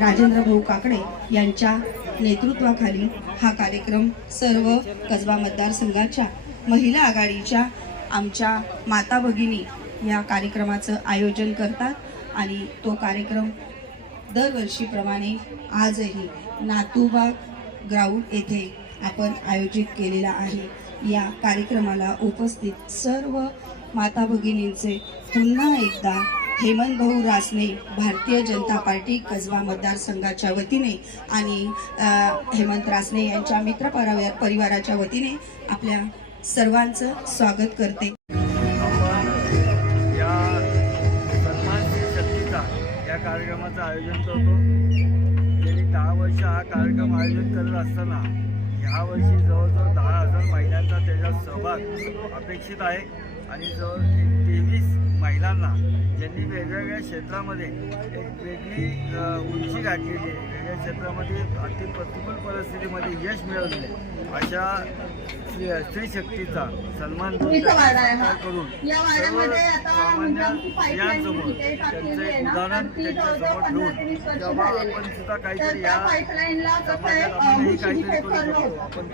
राजेंद्र भाऊ काकडे यांच्या नेतृत्वाखाली हा कार्यक्रम सर्व कसबा मतदारसंघाच्या महिला आघाडीच्या आमच्या माता भगिनी या कार्यक्रमाचं आयोजन करतात आणि तो कार्यक्रम दरवर्षीप्रमाणे आजही नातूबाग ग्राउंड येथे आपण आयोजित केलेला आहे। या कार्यक्रमाला उपस्थित सर्व माता भगिनींचे पुन्हा एकदा हेमंत भाऊ रासने भारतीय जनता पार्टी कसबा मतदारसंघाच्या वतीने आणि हेमंत रासने यांच्या मित्र परिवाराच्या वतीने आपल्या सर्वांचं स्वागत करते। या कार्यक्रमाचं आयोजन करतो। गेली 10 वर्ष हा कार्यक्रम आयोजित करत असताना ह्या वर्षी जवळजवळ 10,000 महिलांचा त्याच्यात सहभाग अपेक्षित आहे आणि जवळ 23 महिलांना ज्यांनी वेगवेगळ्या क्षेत्रामध्ये एक वेगळी उंची गाठलेली आहे, वेगळ्या क्षेत्रामध्ये अति प्रतिकूल परिस्थितीमध्ये यश मिळवले अशा स्त्री शक्तीचा सन्मान करून सर्वसामान्य स्त्रियांसमोर त्यांचं एक उदाहरण त्यांच्यासमोर ठेवून तेव्हा आपण सुद्धा काहीतरी या समाजात आपणही काहीतरी करू शकतो। आपण